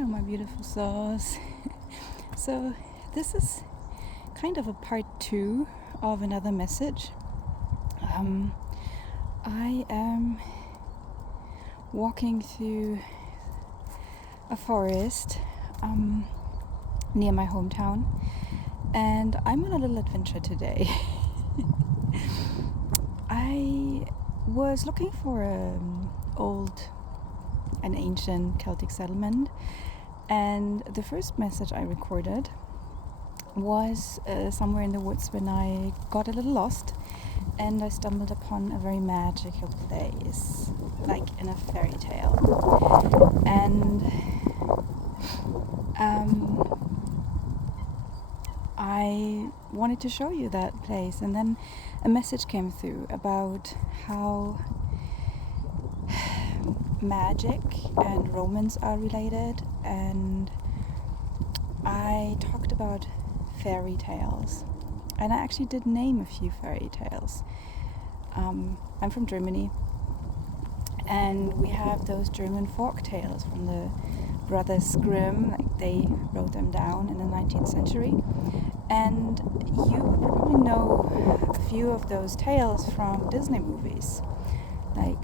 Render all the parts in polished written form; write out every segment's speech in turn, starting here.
Hello, my beautiful souls. So, this is kind of a part 2 of another message. I am walking through a forest near my hometown, and I'm on a little adventure today. I was looking for an ancient Celtic settlement, and the first message I recorded was somewhere in the woods when I got a little lost and I stumbled upon a very magical place, like in a fairy tale. And I wanted to show you that place, and then a message came through about how magic and romance are related, and I talked about fairy tales, and I actually did name a few fairy tales. I'm from Germany, and we have those German folk tales from the Brothers Grimm, like they wrote them down in the 19th century, and you probably know a few of those tales from Disney movies, like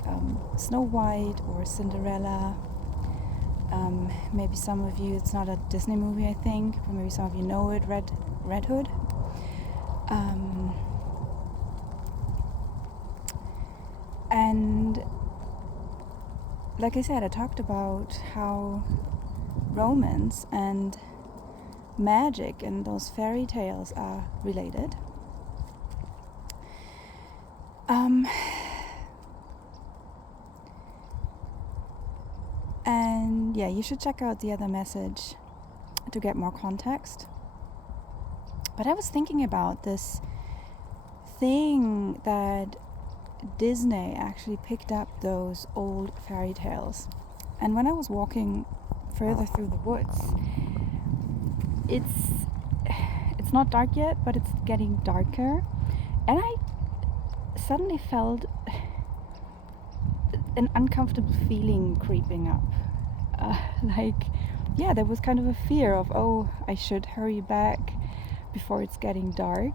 Snow White or Cinderella. Maybe some of you, it's not a Disney movie I think, but maybe some of you know it, Red Hood. And like I said, I talked about how romance and magic and those fairy tales are related. And yeah, you should check out the other message to get more context. But I was thinking about this thing that Disney actually picked up those old fairy tales. And when I was walking further through the woods, it's not dark yet, but it's getting darker. And I suddenly felt an uncomfortable feeling creeping up. There was kind of a fear of, I should hurry back before it's getting dark.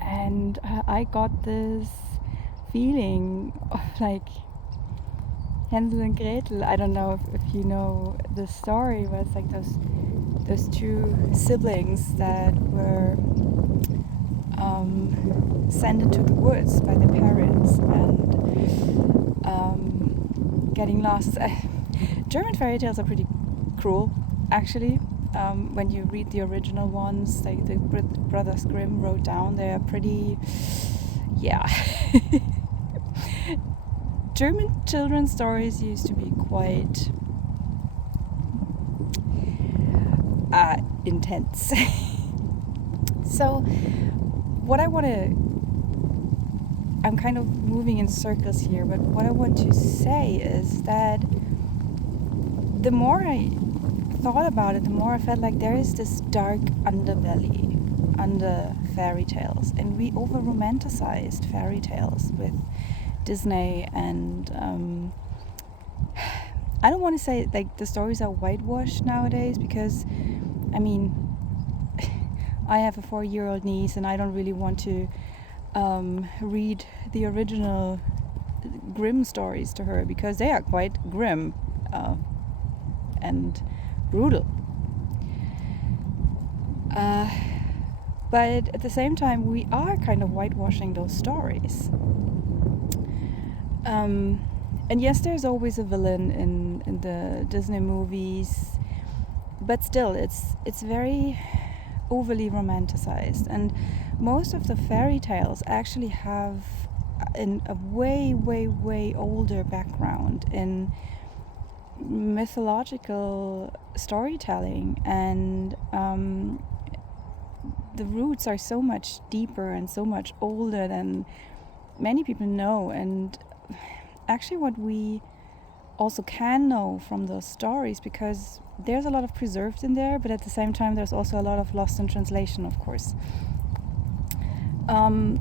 And I got this feeling of like Hansel and Gretel. I don't know if you know the story, but it's like those two siblings that were sent into the woods by their parents and getting lost. German fairy tales are pretty cruel, actually. When you read the original ones, like the Brothers Grimm wrote down, they are pretty, German children's stories used to be quite intense. So what I'm kind of moving in circles here, but what I want to say is that the more I thought about it, the more I felt like there is this dark underbelly under fairy tales, and we over romanticized fairy tales with Disney, and I don't want to say like the stories are whitewashed nowadays, because I mean I have a 4-year-old niece and I don't really want to read the original Grimm stories to her, because they are quite grim and brutal. But at the same time, we are kind of whitewashing those stories. And yes, there's always a villain in the Disney movies, but still, it's very overly romanticized. And most of the fairy tales actually have a way, way, way older background in mythological storytelling, and the roots are so much deeper and so much older than many people know. And actually what we also can know from those stories, because there's a lot of preserved in there, but at the same time there's also a lot of lost in translation, of course. And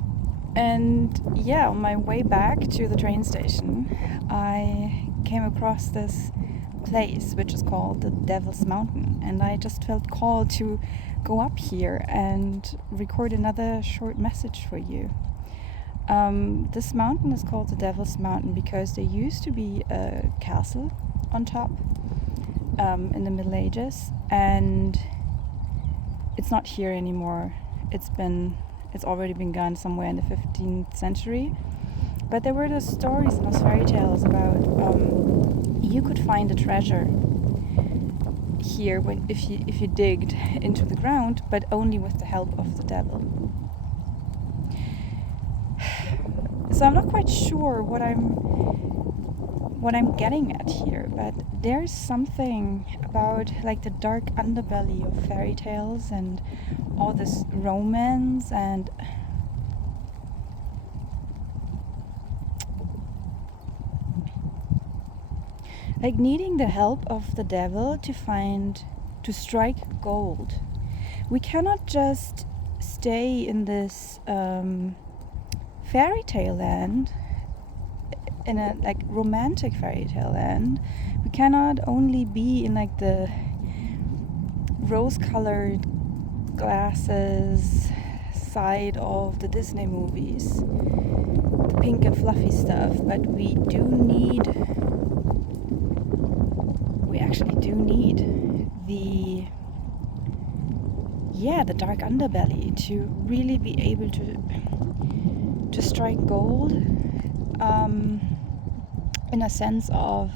on my way back to the train station, I came across this place, which is called the Devil's Mountain, and I just felt called to go up here and record another short message for you. This mountain is called the Devil's Mountain because there used to be a castle on top in the Middle Ages, and it's not here anymore. It's already been gone somewhere in the 15th century. But there were those stories and those fairy tales about you could find a treasure here if you digged into the ground, but only with the help of the devil. So I'm not quite sure what I'm getting at here, but there's something about like the dark underbelly of fairy tales and all this romance and like needing the help of the devil to strike gold. We cannot just stay in this fairy tale land, in a like romantic fairy tale land. We cannot only be in like the rose-colored glasses side of the Disney movies, the pink and fluffy stuff, but we actually do need the dark underbelly to really be able to strike gold, in a sense of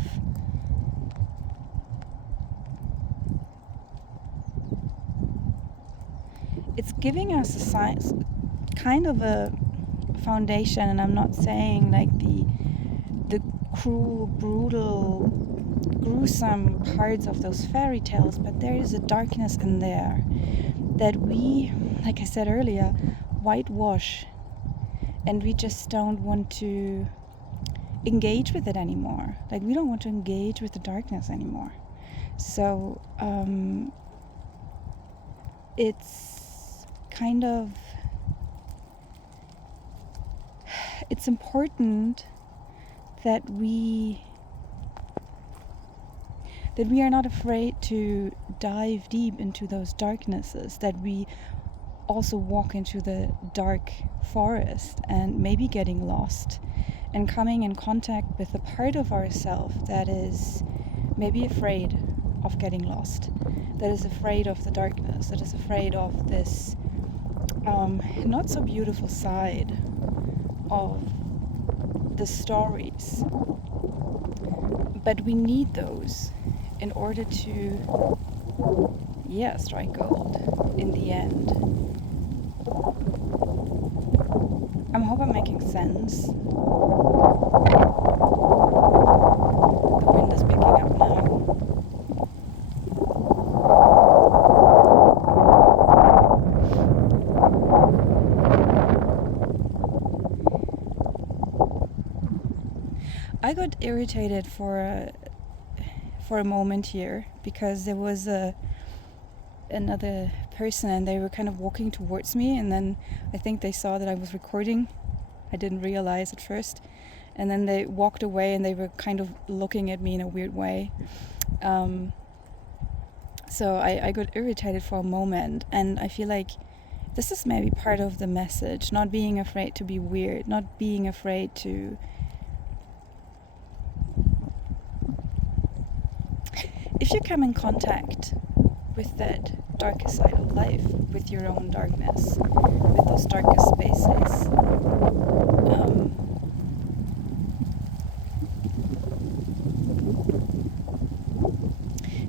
it's giving us a science, kind of a foundation. And I'm not saying like the cruel, brutal, gruesome parts of those fairy tales, but there is a darkness in there that we, like I said earlier, whitewash, and we just don't want to engage with it anymore. Like, we don't want to engage with the darkness anymore. So it's kind of, it's important that we are not afraid to dive deep into those darknesses, that we also walk into the dark forest and maybe getting lost and coming in contact with a part of ourselves that is maybe afraid of getting lost, that is afraid of the darkness, that is afraid of this not so beautiful side of the stories. But we need those in order to strike gold in the end. I hope I'm making sense. The wind is picking up now. I got irritated for a moment here because there was another person and they were kind of walking towards me, and then I think they saw that I was recording. I didn't realize at first, and then they walked away and they were kind of looking at me in a weird way. So I got irritated for a moment, and I feel like this is maybe part of the message, not being afraid to be weird, not being afraid to if you come in contact with that darker side of life, with your own darkness, with those darker spaces,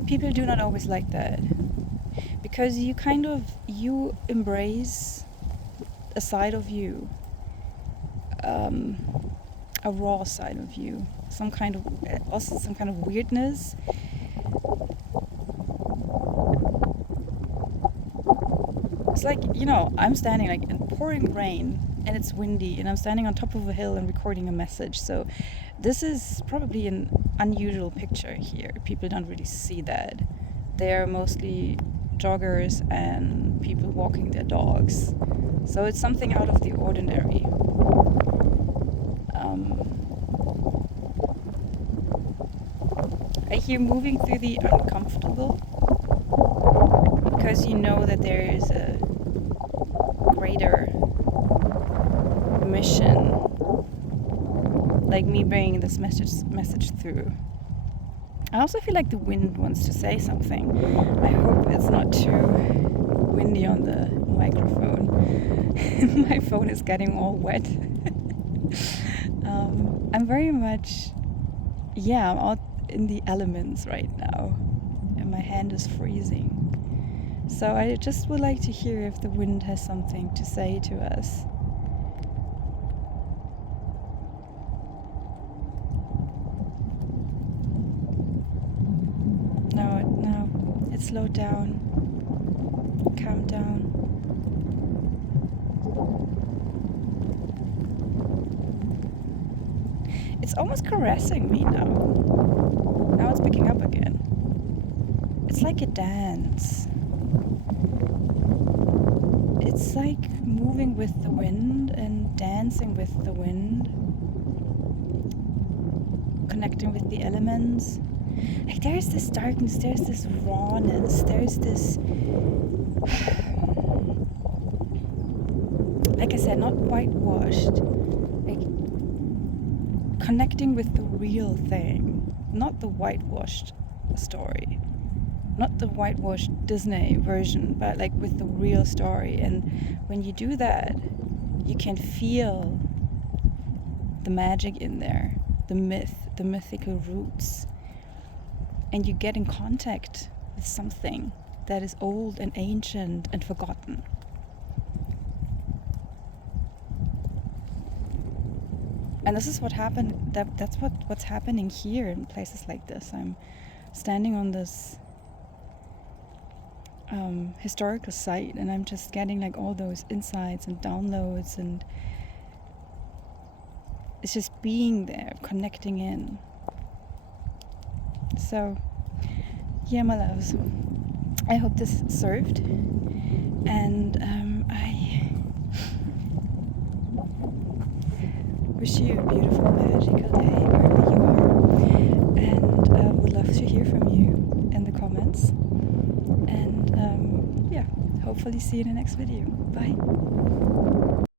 people do not always like that, because you embrace a side of you, a raw side of you, some kind of weirdness. It's like, I'm standing like in pouring rain and it's windy and I'm standing on top of a hill and recording a message. So this is probably an unusual picture here. People don't really see that. They're mostly joggers and people walking their dogs. So it's something out of the ordinary. I hear moving through the uncomfortable, because you know that there is a greater mission, like me bringing this message through. I also feel like the wind wants to say something. I hope it's not too windy on the microphone. My phone is getting all wet. I'm very much, I'm out in the elements right now, and my hand is freezing. So I just would like to hear if the wind has something to say to us. No, it slowed down. Calm down. It's almost caressing me now. Now it's picking up again. It's like a dance. It's like moving with the wind and dancing with the wind. Connecting with the elements. Like there's this darkness, there's this rawness, there's this... like I said, not whitewashed. Like connecting with the real thing, not the whitewashed story, not the whitewashed Disney version, but like with the real story. And when you do that, you can feel the magic in there, the myth, the mythical roots, and you get in contact with something that is old and ancient and forgotten. And this is what happened. That's what's happening here in places like this. I'm standing on this historical site, and I'm just getting like all those insights and downloads, and it's just being there, connecting in. So, yeah, my loves, I hope this served, and I wish you a beautiful, magical day wherever you are, and would love to hear from you in the comments, and hopefully see you in the next video. Bye.